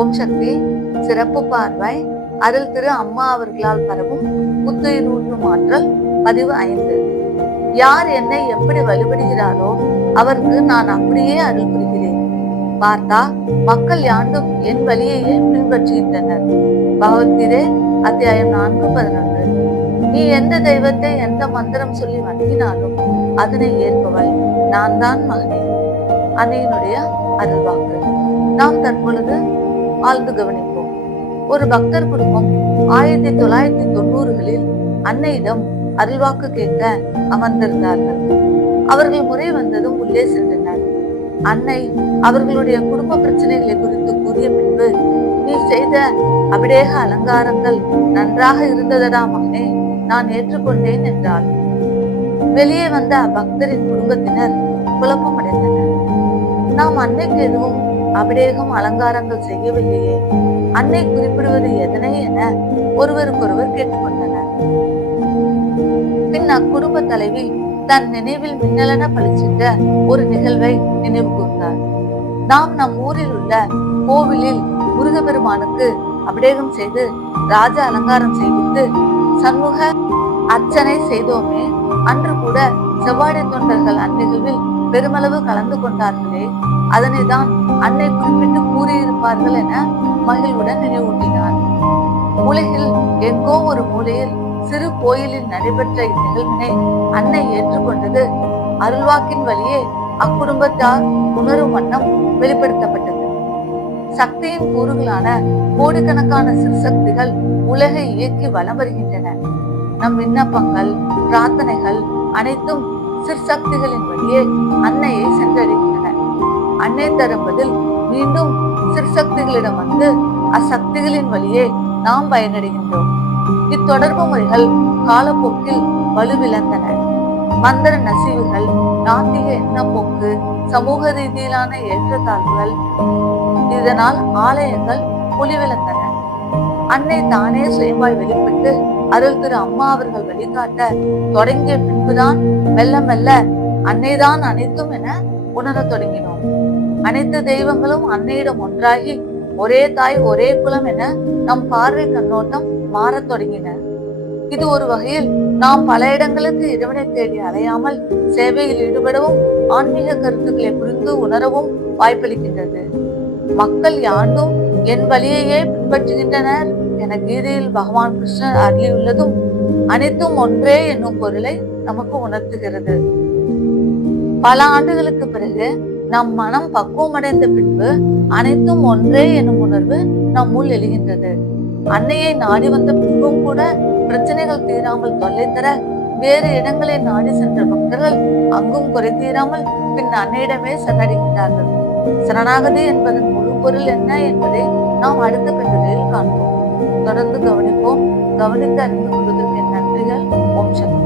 ஓம் சக்தி. சிறப்பு பார்வை. அருள் திரு அம்மா அவர்களால் பரவும் புத்துயிர் ஊட்டும் ஆற்றல். பதிவு 5. யார் என்னை எப்படி வழிபடுகிறாரோ அவருக்கு நான் அப்படியே அருள் புரிகிறேன். பார்த்தா மக்கள் யாண்டும் என் வழியையே பின்பற்றுகின்றனர். பகவத்கீதை அத்தியாயம் 4:11. நீ எந்த தெய்வத்தை எந்த மந்திரம் சொல்லி வணங்கினாலும் அதனை ஏற்பவள் நான் தான் மகனே. அன்னையினுடைய அருள்வாக்கு. நாம் தற்பொழுது ஆழ்ந்து கவனிப்போம். ஒரு பக்தர் குடும்பம் 1990களில் அன்னையிடம் அருள்வாக்கு கேட்க அமர்ந்திருந்தார்கள். அவர்கள் முறை வந்ததும் உள்ளே சென்றனர். அன்னை அவர்களுடைய குடும்ப பிரச்சனைகளை குறித்து கூறிய பின்பு, நீ செய்த அபிடேக அலங்காரங்கள் நன்றாக இருந்ததடா மகனே, நான் ஏற்றுக்கொண்டேன் என்றாள். வெளியே வந்த பக்தரின் குடும்பத்தினர் குழப்பமடைந்தனர். நாம் அன்னைக்கு எதுவும் அபிடேகம் அலங்காரங்கள் செய்யவில்லையே, அன்னை குறிப்பிடுவது எதனை என ஒருவருக்கொருவர் கேட்டுக்கொண்டனர். பின் அக்குடும்ப தலைவி தன் நினைவில் மின்னலென பளிச்சிட்ட ஒரு நிகழ்வை நினைவு கூர்ந்தார். நாம் நம் ஊரில் உள்ள கோவிலில் முருகப்பெருமானுக்கு அபிடேகம் செய்து ராஜ அலங்காரம் செய்வித்து சண்முக அர்ச்சனை செய்தோமே, அன்று கூட செவ்வாடை தொண்டர்கள் அந்நிகழ்வில் பெருமளவு கலந்து கொண்டார்களே, அதனை தான் அன்னை குறிப்பிட்டு கூறியிருப்பார்கள் என மகிழ்வுடன் நினைவூட்டினார். உலகில் எங்கோ ஒரு மூலையில் சிறு கோயிலில் நடைபெற்ற இந்நிகழ்வினை அன்னை ஏற்றுக்கொண்டது அருள்வாக்கின் வழியே அக்குடும்பத்தார் உணரும் வண்ணம் வெளிப்படுத்தப்பட்டது. சக்தியின் கூறுகளான கோடிக்கணக்கான சிறுசக்திகள் உலகை இயக்கி வலம் வருகின்றன. நம் விண்ணப்பங்கள், பிரார்த்தனைகள் அனைத்தும் சிற்சக்திகளின் வழியே அன்னையை சென்றடைகின்றன. அன்னை தரும் பதில் மீண்டும் சிற்சக்திகளிடம் வந்து அச்சக்திகளின் வழியே நாம் பயனடைகின்றோம். இத்தொடர்பு முறைகள் காலப்போக்கில் வலுவிழந்தன. மந்திர நசிவுகள், நாத்திக எண்ணப்போக்கு, சமூக ரீதியிலான ஏற்றத்தாழ்வுகள், இதனால் ஆலயங்கள் பொலிவிழந்தன. அன்னை தானே சுயமாய் வெளிப்பட்டு அருள் திரு அம்மா அவர்கள் வழிகாட்ட தொடங்கிய பின்புதான் மெல்ல மெல்ல அன்னைதான் அனைத்தும் என உணரத் தொடங்கினோம். அனைத்து தெய்வங்களும் அன்னையிடம் ஒன்றாகி ஒரே தாய் ஒரே குலம் என நம் பார்வை கண்ணோட்டம் மாறத் தொடங்கின. இது ஒரு வகையில் நாம் பல இடங்களுக்கு இறைவனை தேடி அலையாமல் சேவையில் ஈடுபடவும் ஆன்மீக கருத்துக்களை புரிந்து உணரவும் வாய்ப்பளிக்கின்றது. மக்கள் யாண்டும் என் வழியையே பின்பற்றுகின்றனர் என கீதையில் பகவான் கிருஷ்ணர் அருளியுள்ளதும் அனைத்தும் ஒன்றே என்னும் பொருளை நமக்கு உணர்த்துகிறது. பல ஆண்டுகளுக்கு பிறகு நம் மனம் பக்குவமடைந்த பின்பு அனைத்தும் ஒன்றே என்னும் உணர்வு நம்முள் எழுகின்றது. அன்னையை நாடி வந்த பின்பும் கூட பிரச்சனைகள் தீராமல் தொல்லை தர வேறு இடங்களை நாடி சென்ற பக்தர்கள் அங்கும் குறை தீராமல் பின் அன்னையிடமே சரணடைகின்றார்கள். சரணாகதி என்பதன் முழு பொருள் என்ன என்பதை நாம் அடுத்த கட்டுரையில் காண்போம். தொடர்ந்து கவனிப்போம். கவனித்து அறிந்து கொள்வதற்கு நன்றிகள். ஓம் சக்தி.